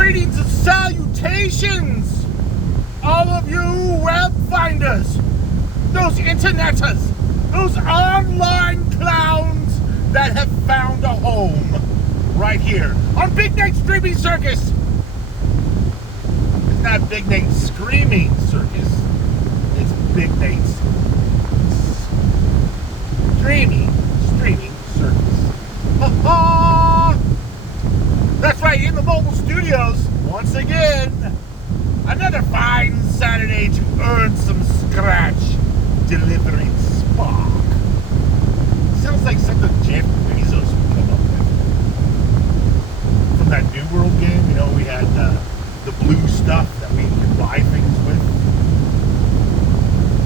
Greetings and salutations, all of you web finders, those interneters, those online clowns that have found a home right here on Big Nate Streaming Circus. It's not Big Nate Screaming Circus, it's Big Nate's Streaming Circus. That's right, in the mobile studios, once again, another fine Saturday to earn some scratch, delivering spark. Sounds like something Jeff Bezos would come up with. From that New World game, you know, we had the blue stuff that we could buy things with.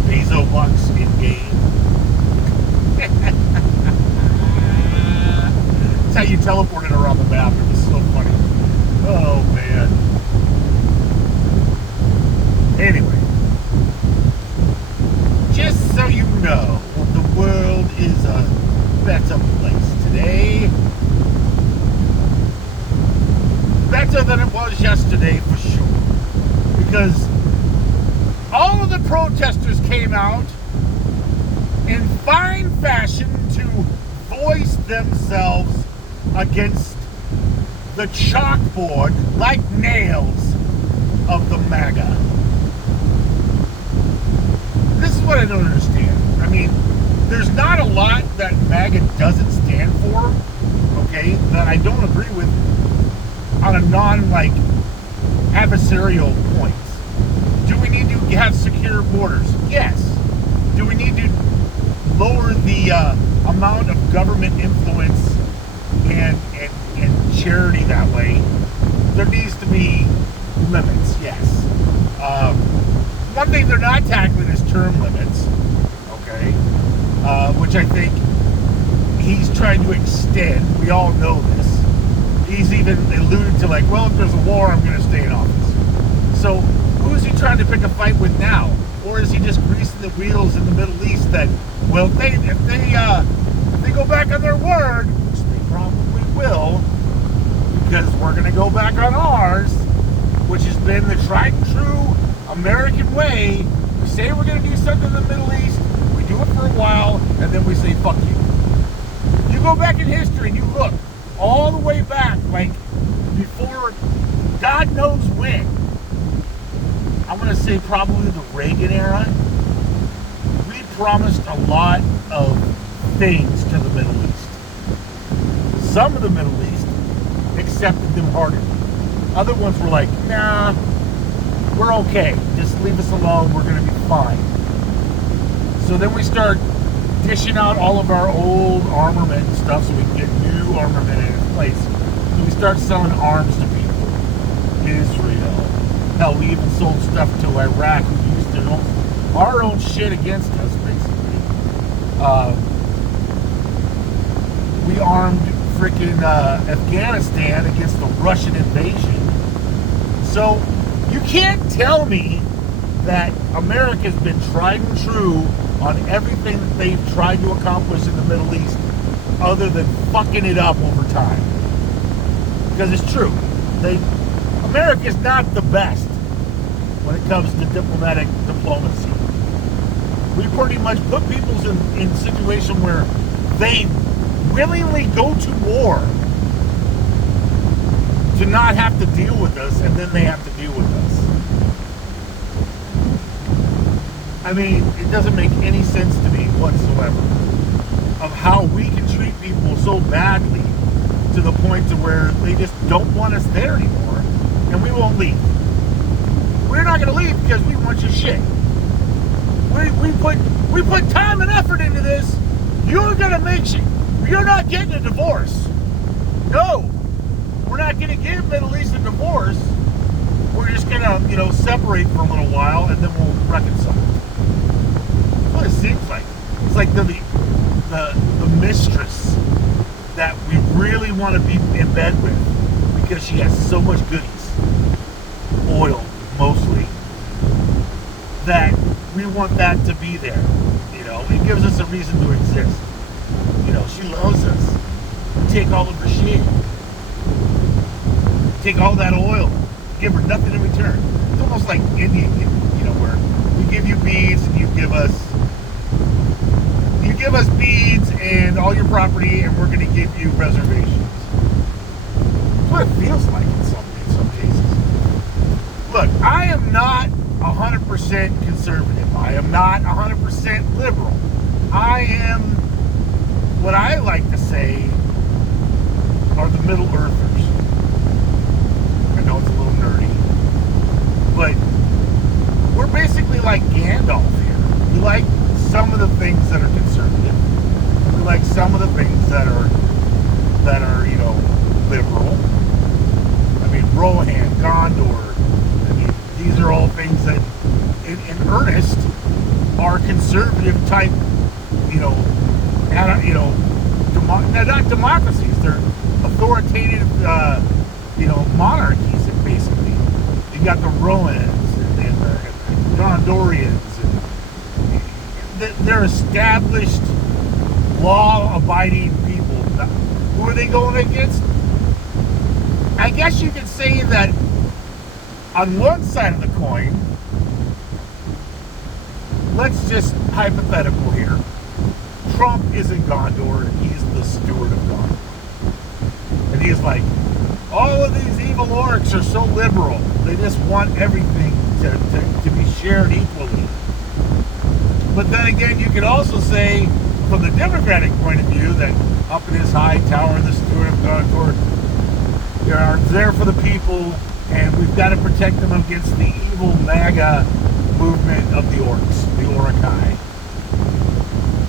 Bezos bucks in game. That's how you teleported around the map. It was so funny. Oh, man. Anyway. Just so you know, the world is a better place today. Better than it was yesterday, for sure. Because all of the protesters came out in fine fashion to voice themselves against the chalkboard like nails of the MAGA. This is what I don't understand. I mean, there's not a lot that MAGA doesn't stand for, okay, that I don't agree with on a adversarial points. Do we need to have secure borders? Yes. Do we need to lower the amount of government influence and charity that way? There needs to be limits, yes. One thing they're not tackling is term limits, okay, which I think he's trying to extend. We all know this. He's even alluded to, like, well, if there's a war, I'm going to stay in office. So who's he trying to pick a fight with now? Or is he just greasing the wheels in the Middle East that, well, if they go back on their word, which they probably will, because we're going to go back on ours, which has been the tried and true American way. We say we're going to do something in the Middle East, we do it for a while, and then we say, fuck you. You go back in history and you look all the way back, like before God knows when. I'm going to say probably the Reagan era. We promised a lot of things to the Middle East. Some of the Middle East accepted them heartedly. Other ones were like, nah, we're okay. Just leave us alone. We're going to be fine. So then we start dishing out all of our old armament and stuff so we can get new armament in its place. So we start selling arms to people. Israel. Hell, we even sold stuff to Iraq, who used to know our own shit against us, basically. We armed freaking Afghanistan against the Russian invasion. So you can't tell me that America's been tried and true on everything that they've tried to accomplish in the Middle East other than fucking it up over time. Because it's true. America's not the best when it comes to diplomacy. We pretty much put people in a situation where they willingly go to war to not have to deal with us, and then they have to deal with us. I mean, it doesn't make any sense to me whatsoever of how we can treat people so badly to the point to where they just don't want us there anymore, and we won't leave. We're not going to leave because we want your shit. We put time and effort into this. You're going to make shit. You're not getting a divorce. No. We're not going to give Middle East a divorce. We're just going to, separate for a little while and then we'll reconcile. That's what it seems like. It's like the mistress that we really want to be in bed with because she has so much goodies. Oil, mostly. That we want that to be there. It gives us a reason to exist. She loves us. We take all of her shit. take all that oil, give her nothing in return. It's almost like Indian, where we give you beads and you give us beads and all your property, and we're going to give you reservations. That's what it feels like in some cases. Look, I am not 100% conservative. I am not 100% liberal. I am what I like to say are the middle earthers. I know it's a little nerdy, but we're basically like Gandalf here. We like some of the things that are conservative. We like some of the things that are liberal. I mean, Rohan, Gondor. I mean, these are all things that, in earnest, are conservative type. Not democracies. They're authoritative, monarchies. Basically, you got the Rohans and the Gondorians, and they're established, law-abiding people. Who are they going against? I guess you could say that on one side of the coin, let's just hypothetical here. Trump is in Gondor, and he's the steward of Gondor. And he's like, all of these evil orcs are so liberal. They just want everything to be shared equally. But then again, you could also say, from the Democratic point of view, that up in his high tower, the steward of Gondor, they are there for the people, and we've got to protect them against the evil MAGA movement of the orcs, the Orokai.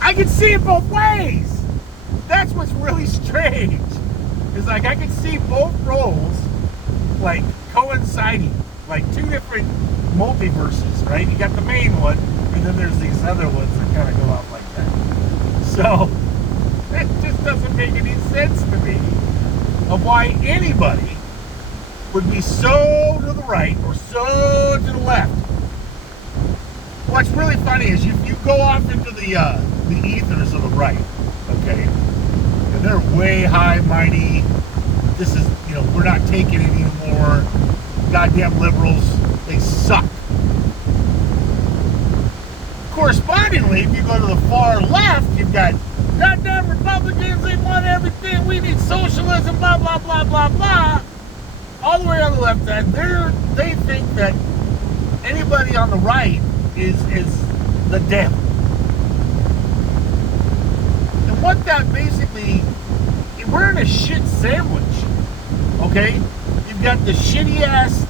I can see it both ways. That's what's really strange. It's like I can see both roles like coinciding, like two different multiverses, right? You got the main one, and then there's these other ones that kind of go out like that. So it just doesn't make any sense to me of why anybody would be so to the right or so to the left. What's really funny is you go off into the ethers of the right, okay? And they're way high, mighty. This is, we're not taking it anymore. Goddamn liberals, they suck. Correspondingly, if you go to the far left, you've got goddamn Republicans, they want everything. We need socialism, blah, blah, blah, blah, blah. All the way on the left side, they think that anybody on the right is the devil. And what that basically, we're in a shit sandwich, okay? You've got the shitty ass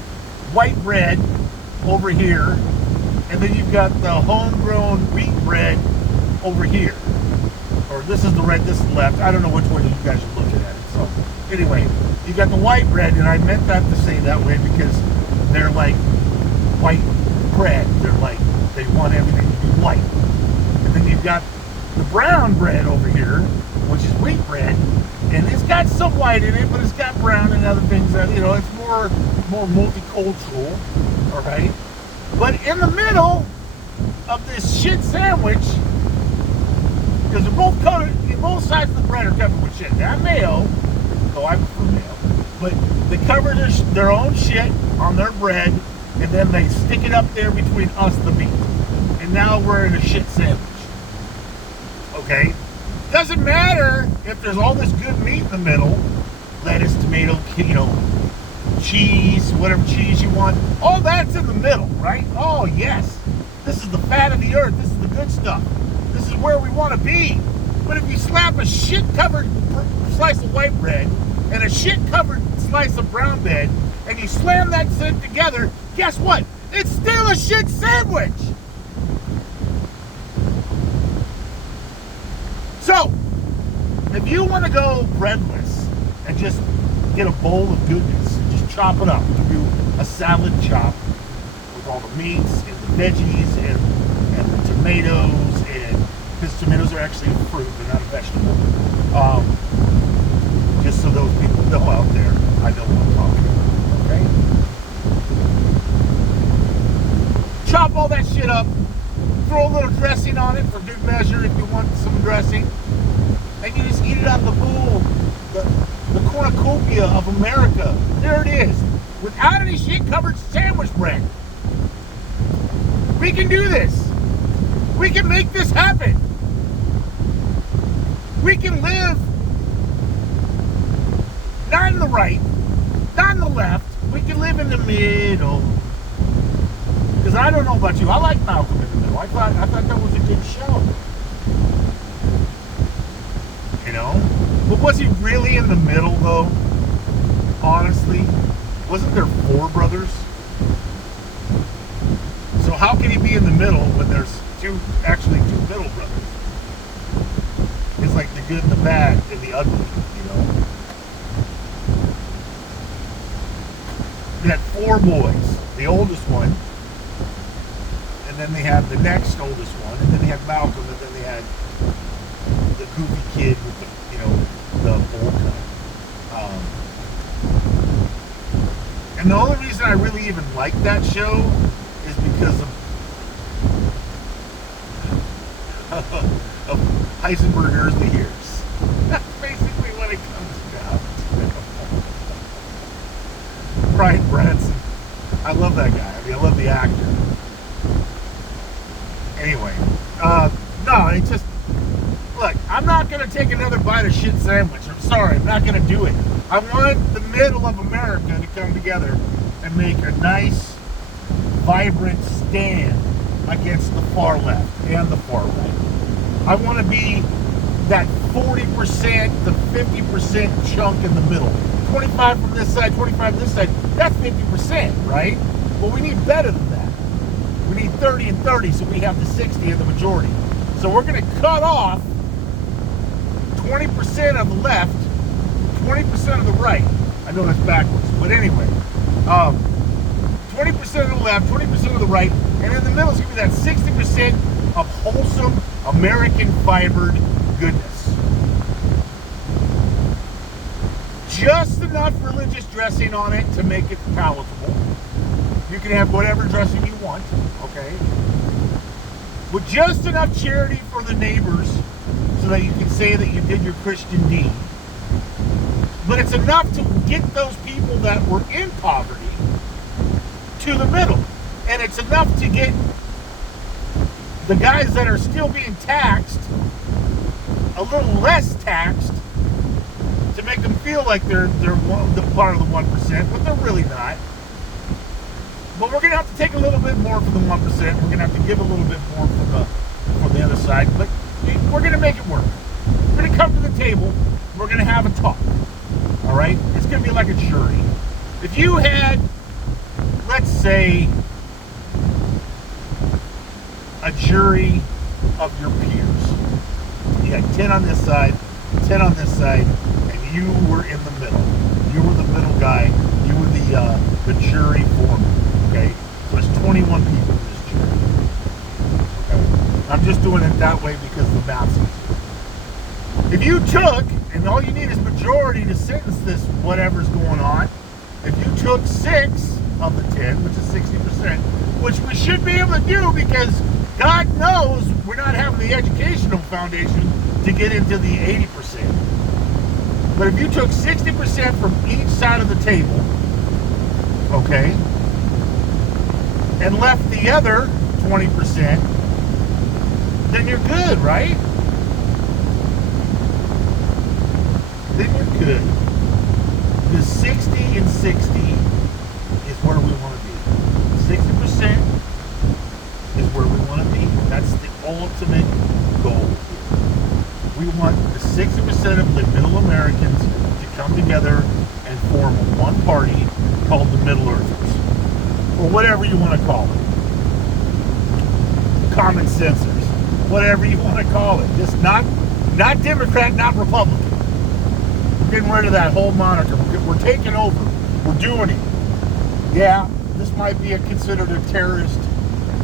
white bread over here, and then you've got the homegrown wheat bread over here. Or this is the right, this is left. I don't know which one you guys are looking at it. So anyway, you got the white bread, and I meant that to say that way because they're like white bread. They're like, they want everything to be white. And then you've got the brown bread over here, which is wheat bread, and it's got some white in it, but it's got brown and other things that, it's more multicultural, all right? But in the middle of this shit sandwich, because they're both covered, both sides of the bread are covered with shit. Not mayo, though I prefer mayo, but they cover their own shit on their bread, and then they stick it up there between us, the meat. And now we're in a shit sandwich. Okay? Doesn't matter if there's all this good meat in the middle, lettuce, tomato, cheese, whatever cheese you want. All that's in the middle, right? Oh, yes. This is the fat of the earth. This is the good stuff. This is where we want to be. But if you slap a shit-covered slice of white bread and a shit-covered slice of brown bread, and you slam that shit together, guess what? It's still a shit sandwich. So, if you want to go breadless and just get a bowl of goodness and just chop it up, do a salad chop with all the meats and the veggies and the tomatoes, and because tomatoes are actually a fruit, they're not a vegetable. Just so those people know out there, I know what I'm talking about, okay? Chop all that shit up, throw a little dressing on it for good measure if you want some dressing, and you just eat it out of the bowl, the cornucopia of America. There it is. Without any shit-covered sandwich bread. We can do this. We can make this happen. We can live not in the right, not in the left. We can live in the middle. Because I don't know about you, I like Malcolm in the Middle. I thought that was a good show. You know? But was he really in the middle, though? Honestly? Wasn't there 4 brothers? So how can he be in the middle when there's actually two middle brothers? It's like the good and the bad and the ugly, you know? They had 4 boys. The oldest one, and then they had the next oldest one, and then they had Malcolm, and then they had the goofy kid with the, you know, the bowl cut. And the only reason I really even like that show is because of Heisenberg Early Years. That's basically what it comes down to. Brian Branson. I love that guy. I mean, I love the actor. Anyway, no, it just, look, I'm not going to take another bite of shit sandwich. I'm sorry, I'm not going to do it. I want the middle of America to come together and make a nice, vibrant stand against the far left and the far right. I want to be that 40% to 50% chunk in the middle. 25 from this side, 25 from this side. That's 50%, right? Well, we need better than that. We need 30 and 30, so we have the 60 in the majority. So we're going to cut off 20% of the left, 20% of the right. I know that's backwards, but anyway. 20% of the left, 20% of the right, and in the middle is going to be that 60% of wholesome, American fibered goodness. Just enough religious dressing on it to make it palatable. You can have whatever dressing you want, okay? With just enough charity for the neighbors so that you can say that you did your Christian deed. But it's enough to get those people that were in poverty to the middle. And it's enough to get the guys that are still being taxed a little less taxed to make them feel like they're the part of the 1%, but they're really not. But we're going to have to take a little bit more from the 1%. We're going to have to give a little bit more from the other side. But we're going to make it work. We're going to come to the table. We're going to have a talk. All right? It's going to be like a jury. If you had, let's say, a jury of your peers. You had 10 on this side, 10 on this side, and you were in the middle. You were the middle guy. You were the jury foreman. Okay? So there's 21 people in this jury. Okay? I'm just doing it that way because the math's easier. If you took, and all you need is majority to sentence this whatever's going on, if you took 6 of the 10, which is 60%, which we should be able to do because God knows we're not having the educational foundation to get into the 80%. But if you took 60% from each side of the table, okay, and left the other 20%, then you're good, right? Then you're good. Because 60 and 60 is where we want to be. 60% is where we want to be. That's the ultimate goal. We want the 60% of the middle Americans to come together and form one party called the Middle Earthers. Or whatever you want to call it. Common sensors. Whatever you want to call it. Just not Democrat, not Republican. We're getting rid of that whole moniker. We're taking over. We're doing it. Yeah, this might be considered a terrorist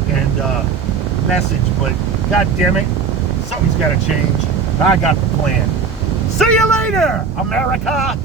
and message, but God damn it, something's got to change. I got the plan. See you later, America!